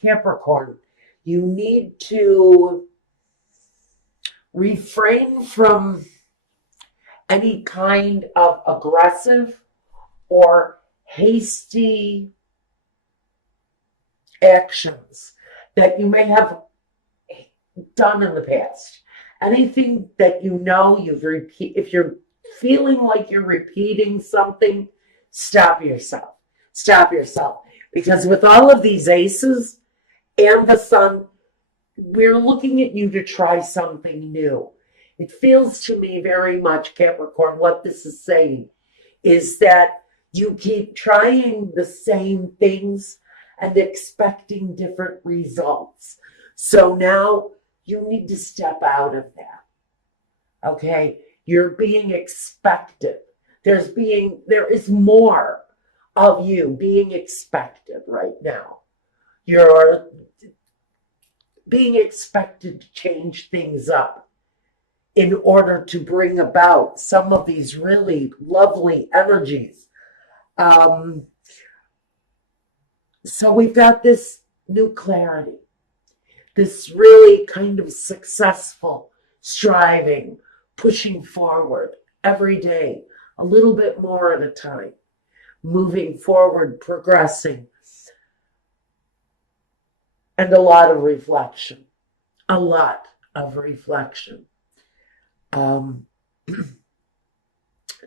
Capricorn, you need to refrain from any kind of aggressive or hasty actions that you may have done in the past. Anything that you know if you're feeling like you're repeating something, stop yourself. Stop yourself. Because with all of these aces and the sun, we're looking at you to try something new. It feels to me very much, Capricorn, what this is saying is that you keep trying the same things and expecting different results. So now you need to step out of that. Okay? You're being expected. There is more of you being expected right now. You're being expected to change things up in order to bring about some of these really lovely energies. So we've got this new clarity, this really kind of successful striving, pushing forward every day, a little bit more at a time, moving forward, progressing, and a lot of reflection, a lot of reflection.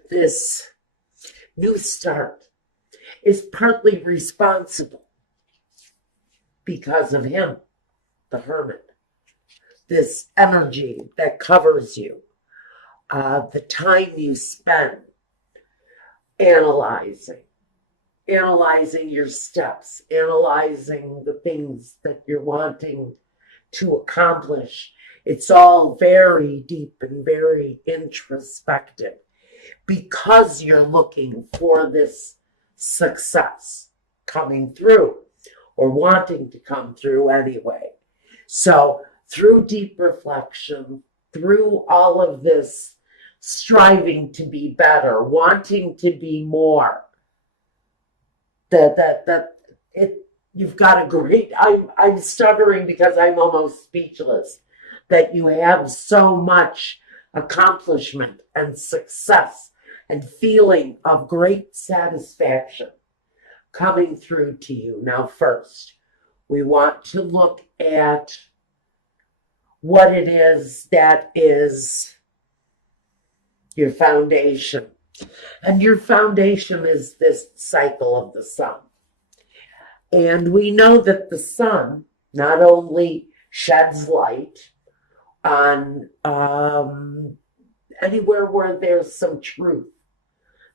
This new start is partly responsible because of him, the Hermit, this energy that covers you, the time you spend analyzing your steps, analyzing the things that you're wanting to accomplish. It's all very deep and very introspective because you're looking for this success coming through or wanting to come through anyway. So through deep reflection, through all of this striving to be better, wanting to be more, you've got a great, I'm stuttering because I'm almost speechless, that you have so much accomplishment and success and feeling of great satisfaction coming through to you. Now, first, we want to look at what it is that is your foundation. And your foundation is this cycle of the sun. And we know that the sun not only sheds light on anywhere where there's some truth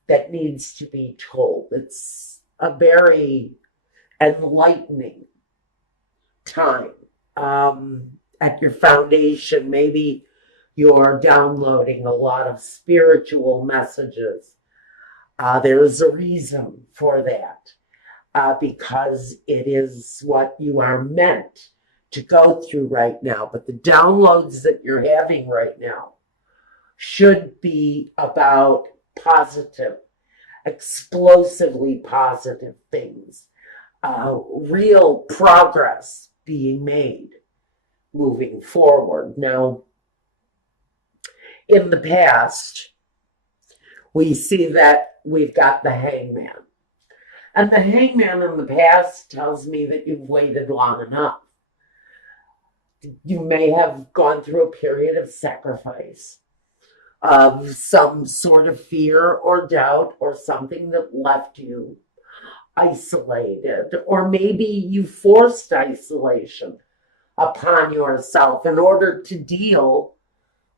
that needs to be told. It's a very enlightening time at your foundation. Maybe you're downloading a lot of spiritual messages. There's a reason for that, because it is what you are meant to go through right now. But the downloads that you're having right now should be about positive, explosively positive things, real progress being made moving forward. Now, in the past, we see that we've got the Hangman. And the Hangman in the past tells me that you've waited long enough. You may have gone through a period of sacrifice, of some sort of fear or doubt or something that left you isolated. Or maybe you forced isolation upon yourself in order to deal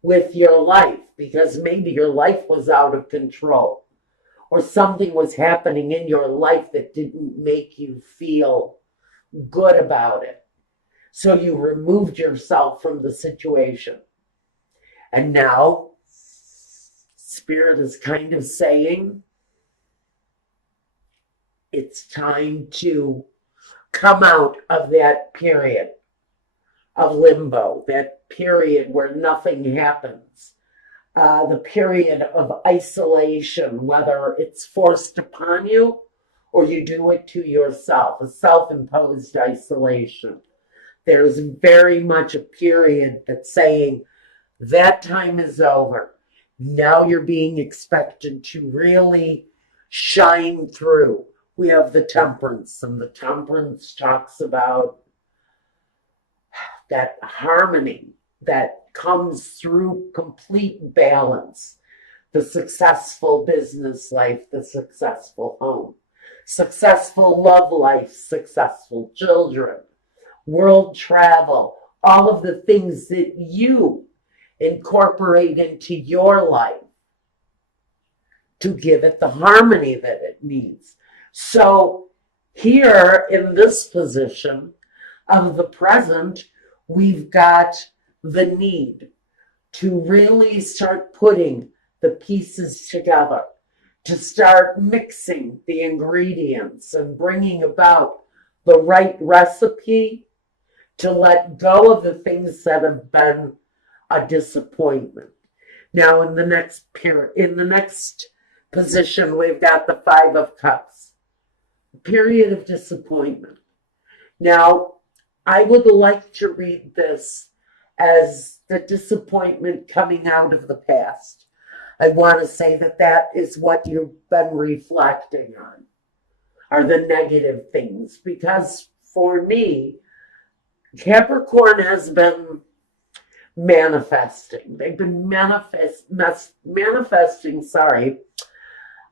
with your life, because maybe your life was out of control or something was happening in your life that didn't make you feel good about it. So you removed yourself from the situation. And now Spirit is kind of saying it's time to come out of that period of limbo, that period where nothing happens, the period of isolation, whether it's forced upon you or you do it to yourself, a self-imposed isolation. There's very much a period that's saying that time is over. Now you're being expected to really shine through. We have the temperance, and the temperance talks about that harmony that comes through complete balance. The successful business life, the successful home, successful love life, successful children, world travel, all of the things that you incorporate into your life to give it the harmony that it needs. So here in this position of the present, we've got the need to really start putting the pieces together, to start mixing the ingredients and bringing about the right recipe, to let go of the things that have been a disappointment. Now in the next position, we've got the Five of Cups, period of disappointment. Now, I would like to read this as the disappointment coming out of the past. I want to say that that is what you've been reflecting on, are the negative things. Because for me, Capricorn has been manifesting. They've been manifesting,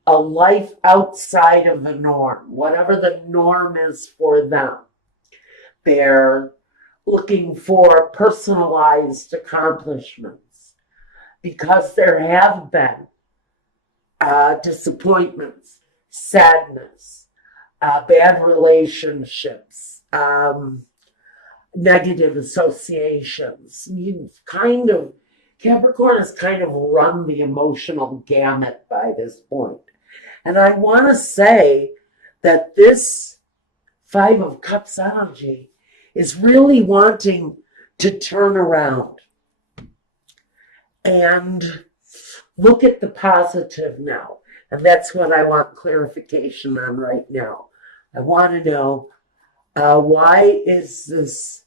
a life outside of the norm, whatever the norm is for them. They're looking for personalized accomplishments because there have been disappointments, sadness, bad relationships, negative associations. Capricorn has kind of run the emotional gamut by this point. And I want to say that this Five of Cups energy is really wanting to turn around and look at the positive now. And that's what I want clarification on right now. I want to know why is this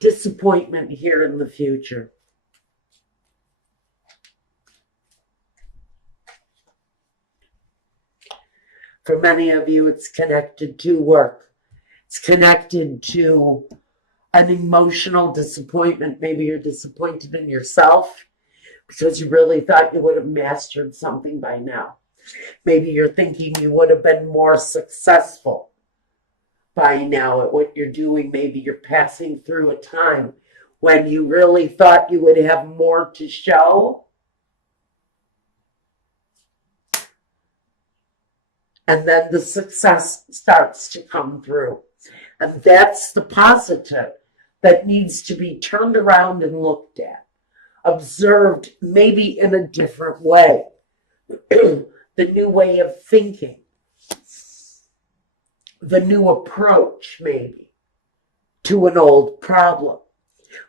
disappointment here in the future? For many of you, it's connected to work. It's connected to an emotional disappointment. Maybe you're disappointed in yourself because you really thought you would have mastered something by now. Maybe you're thinking you would have been more successful by now at what you're doing. Maybe you're passing through a time when you really thought you would have more to show. And then the success starts to come through. And that's the positive that needs to be turned around and looked at, observed maybe in a different way. The new way of thinking, the new approach maybe to an old problem.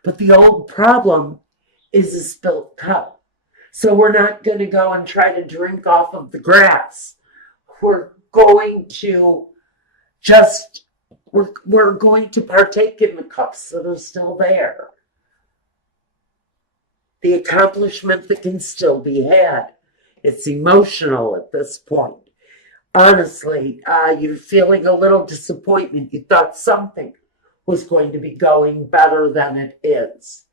But the old problem is a spilt cup. So we're not going to go and try to drink off of the grass. We're going to we're going to partake in the cups that are still there. The accomplishment that can still be had. It's emotional at this point. Honestly, you're feeling a little disappointment. You thought something was going to be going better than it is.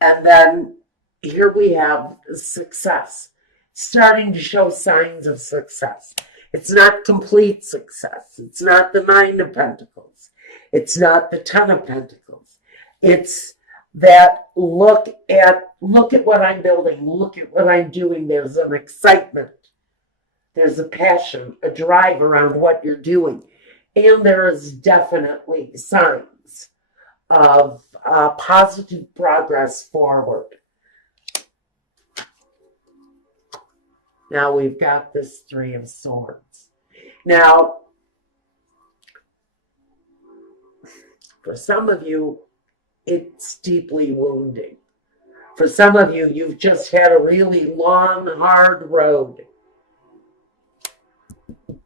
And then here we have success, starting to show signs of success. It's not complete success. It's not the Nine of Pentacles. It's not the Ten of Pentacles. It's that look at what I'm building, look at what I'm doing. There's an excitement. There's a passion, a drive around what you're doing. And there is definitely signs of positive progress forward. Now we've got this Three of Swords. Now, for some of you, it's deeply wounding. For some of you, you've just had a really long, hard road.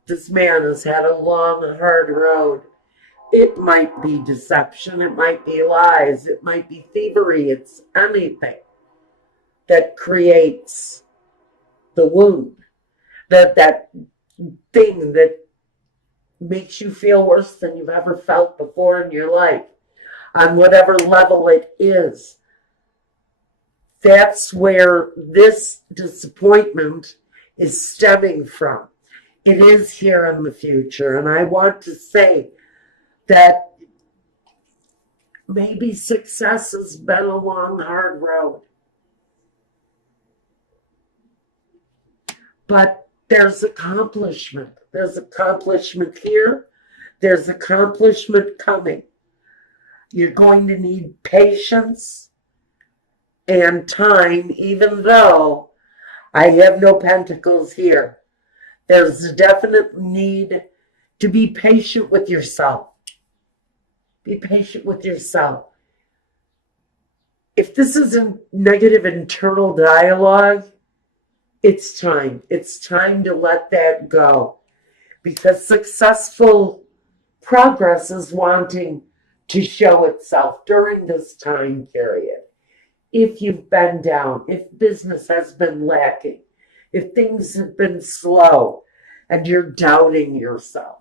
This man has had a long, hard road. It might be deception, it might be lies, it might be thievery, it's anything that creates the wound, that thing that makes you feel worse than you've ever felt before in your life, on whatever level it is. That's where this disappointment is stemming from. It is here in the future, and I want to say that maybe success has been a long, hard road. But there's accomplishment. There's accomplishment here. There's accomplishment coming. You're going to need patience and time, even though I have no pentacles here. There's a definite need to be patient with yourself. Be patient with yourself. If this is a negative internal dialogue, it's time. It's time to let that go. Because successful progress is wanting to show itself during this time period. If you've been down, if business has been lacking, if things have been slow and you're doubting yourself,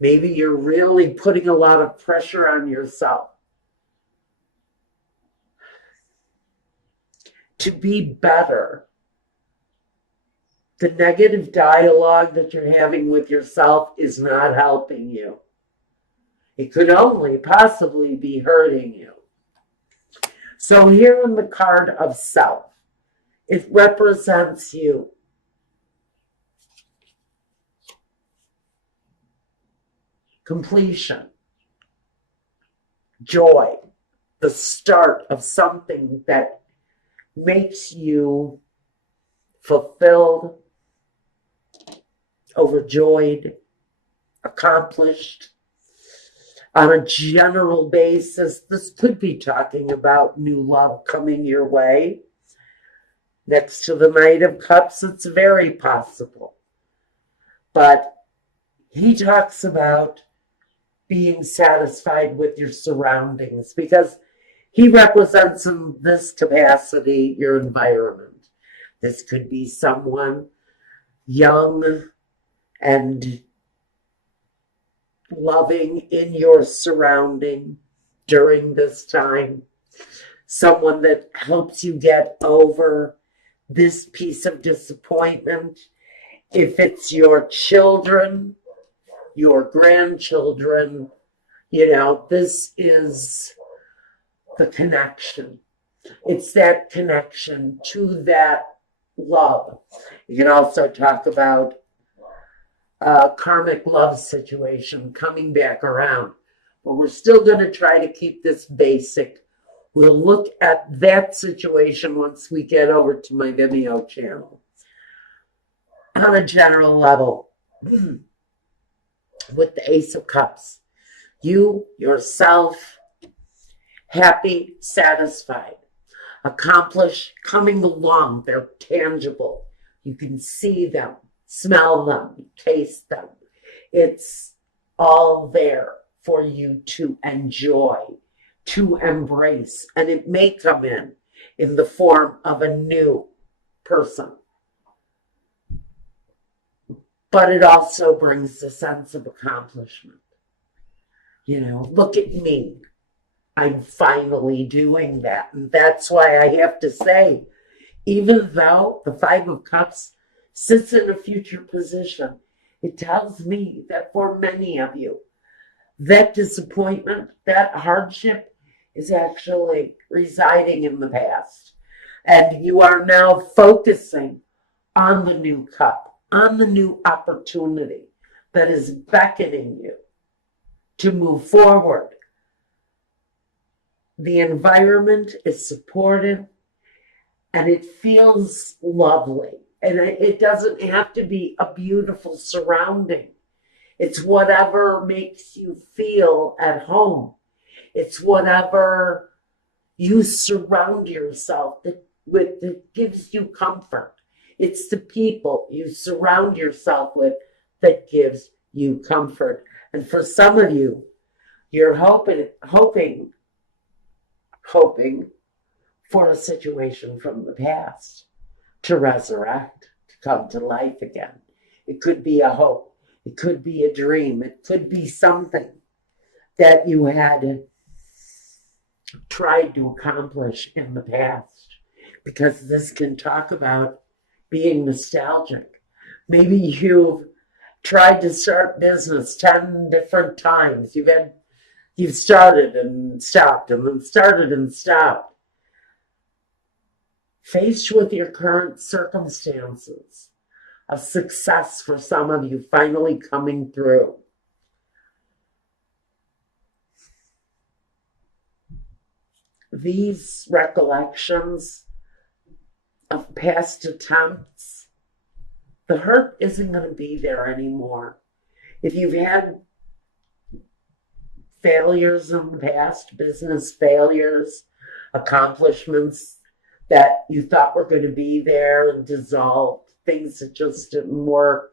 maybe you're really putting a lot of pressure on yourself to be better. The negative dialogue that you're having with yourself is not helping you. It could only possibly be hurting you. So here in the card of self, it represents you. Completion, joy, the start of something that makes you fulfilled, overjoyed, accomplished. On a general basis, this could be talking about new love coming your way. Next to the Knight of Cups, it's very possible. But he talks about being satisfied with your surroundings because he represents in this capacity your environment. This could be someone young and loving in your surrounding during this time. Someone that helps you get over this piece of disappointment. If it's your children, your grandchildren, this is the connection. It's that connection to that love. You can also talk about a karmic love situation coming back around. But we're still going to try to keep this basic. We'll look at that situation once we get over to my Vimeo channel. On a general level, with the Ace of Cups, you, yourself, happy, satisfied, accomplished, coming along. They're tangible. You can see them, smell them, taste them. It's all there for you to enjoy, to embrace. And it may come in the form of a new person. But it also brings a sense of accomplishment. Look at me. I'm finally doing that. And that's why I have to say, even though the Five of Cups sits in a future position, it tells me that for many of you, that disappointment, that hardship is actually residing in the past. And you are now focusing on the new cup, on the new opportunity that is beckoning you to move forward. The environment is supportive and it feels lovely. And it doesn't have to be a beautiful surrounding. It's whatever makes you feel at home. It's whatever you surround yourself with that gives you comfort. It's the people you surround yourself with that gives you comfort. And for some of you, you're hoping for a situation from the past to resurrect, to come to life again. It could be a hope. It could be a dream. It could be something that you had tried to accomplish in the past, because this can talk about being nostalgic. Maybe you've tried to start business 10 different times. You've started and stopped and then started and stopped. Faced with your current circumstances of success for some of you finally coming through, these recollections of past attempts, the hurt isn't going to be there anymore. If you've had failures in the past, business failures, accomplishments that you thought were going to be there and dissolved, things that just didn't work,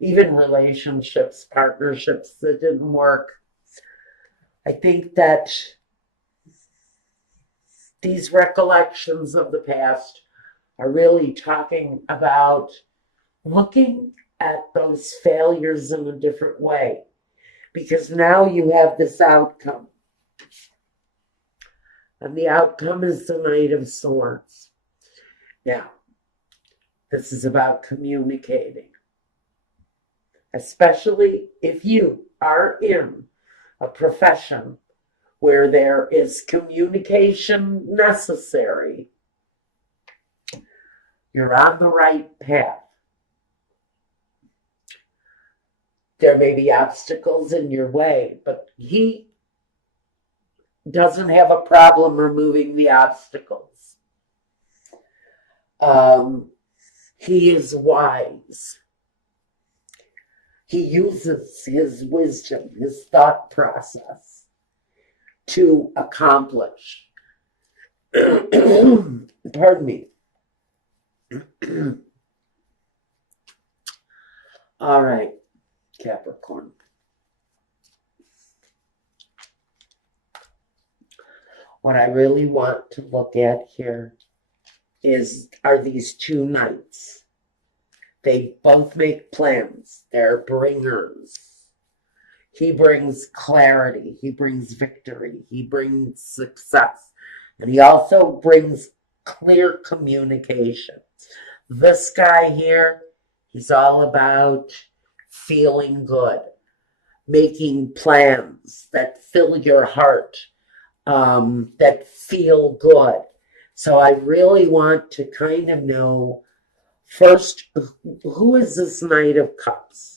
even relationships, partnerships that didn't work, I think that these recollections of the past are really talking about looking at those failures in a different way, because now you have this outcome. And the outcome is the Knight of Swords. Now, this is about communicating, especially if you are in a profession where there is communication necessary. You're on the right path. There may be obstacles in your way, but he doesn't have a problem removing the obstacles. He is wise. He uses his wisdom, his thought process to accomplish. Pardon me. All right, Capricorn. What I really want to look at here are these two knights. They both make plans. They're bringers. He brings clarity. He brings victory. He brings success. And he also brings clear communication. This guy here, he's all about feeling good, making plans that fill your heart, that feel good. So I really want to kind of know first, who is this Knight of Cups?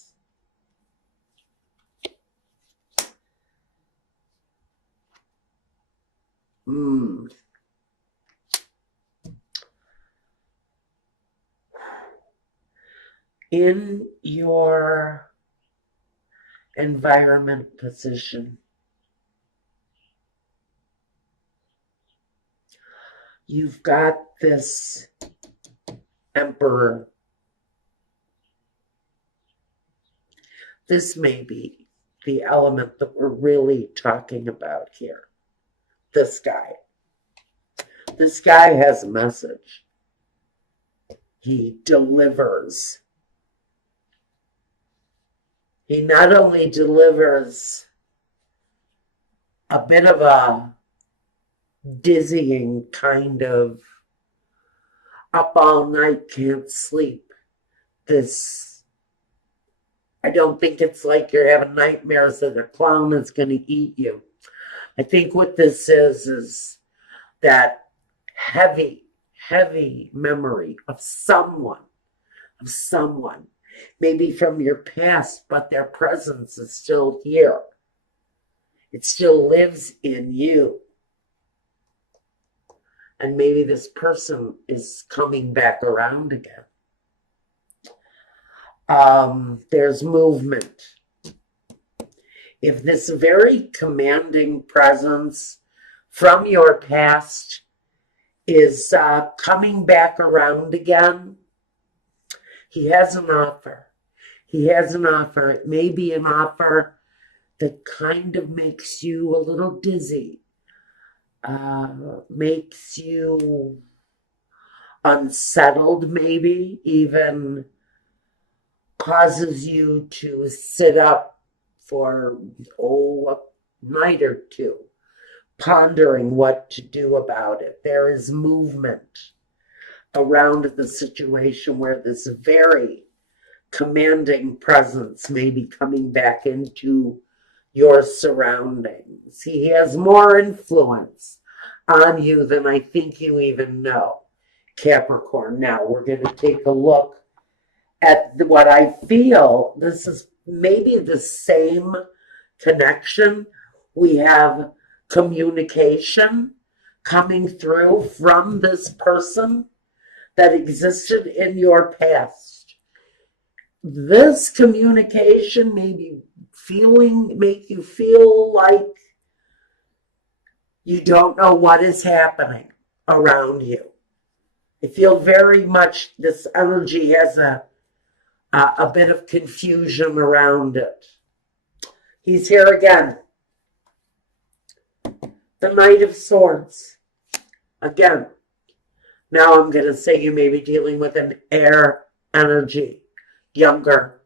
In your environment position, you've got this Emperor. This may be the element that we're really talking about here. This guy. This guy has a message. He delivers. He not only delivers a bit of a dizzying kind of up all night, can't sleep. I don't think it's like you're having nightmares that a clown is going to eat you. I think what this is that heavy, heavy memory of someone, maybe from your past, but their presence is still here. It still lives in you. And maybe this person is coming back around again. There's movement. If this very commanding presence, from your past is coming back around again. He has an offer. He has an offer. It may be an offer that kind of makes you a little dizzy, makes you unsettled, maybe even causes you to sit up for, a night or two, pondering what to do about it. There is movement around the situation where this very commanding presence may be coming back into your surroundings. He has more influence on you than I think you even know, Capricorn. Now we're going to take a look at what I feel. This is maybe the same connection. We have communication coming through from this person that existed in your past. This communication make you feel like you don't know what is happening around you. I feel very much this energy has a bit of confusion around it. He's here again. The Knight of Swords. Again. Now I'm going to say you may be dealing with an air energy. Younger,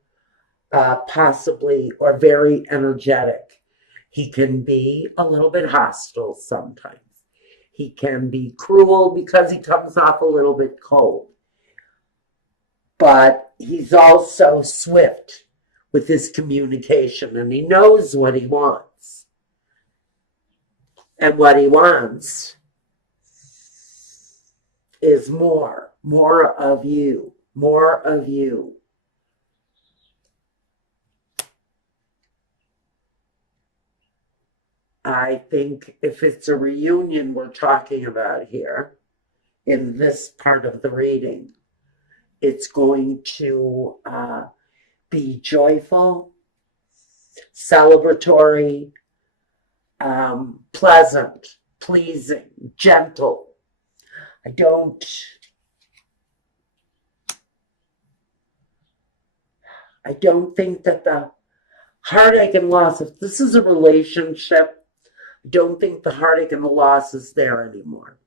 possibly, or very energetic. He can be a little bit hostile sometimes. He can be cruel because he comes off a little bit cold. But he's also swift with his communication, and he knows what he wants. And what he wants is more of you, more of you. I think if it's a reunion we're talking about here, in this part of the reading, it's going to be joyful, celebratory, pleasant, pleasing, gentle. I don't think that the heartache and loss, if this is a relationship, I don't think the heartache and the loss is there anymore.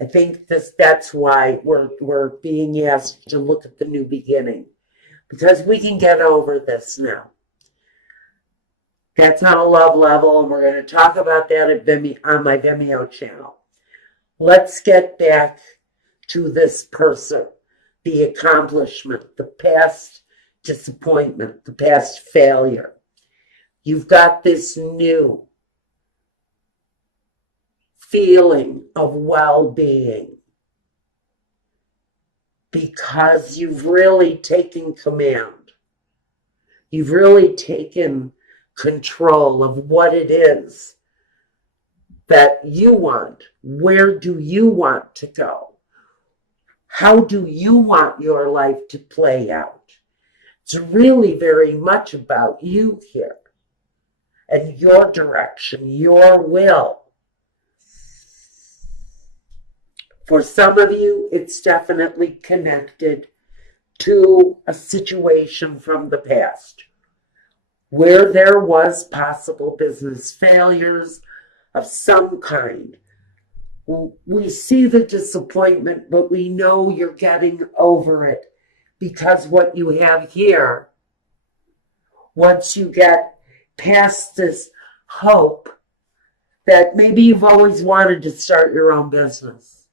I think that's why we're being asked to look at the new beginning, because we can get over this now. That's on a love level, and we're going to talk about that on my Vimeo channel. Let's get back to this person, the accomplishment, the past disappointment, the past failure. You've got this new feeling of well-being because you've really taken command. You've really taken control of what it is that you want. Where do you want to go? How do you want your life to play out? It's really very much about you here and your direction, your will. For some of you, it's definitely connected to a situation from the past where there was possible business failures of some kind. We see the disappointment, but we know you're getting over it, because what you have here, once you get past this hope that maybe you've always wanted to start your own business,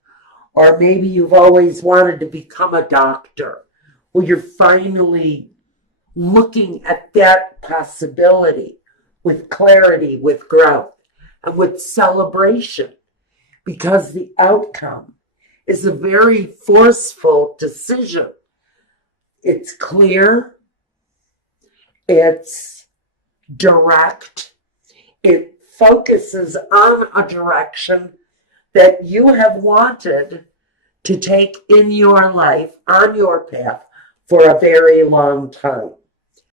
or maybe you've always wanted to become a doctor, well, you're finally looking at that possibility with clarity, with growth, and with celebration, because the outcome is a very forceful decision. It's clear, it's direct, it focuses on a direction that you have wanted to take in your life, on your path, for a very long time.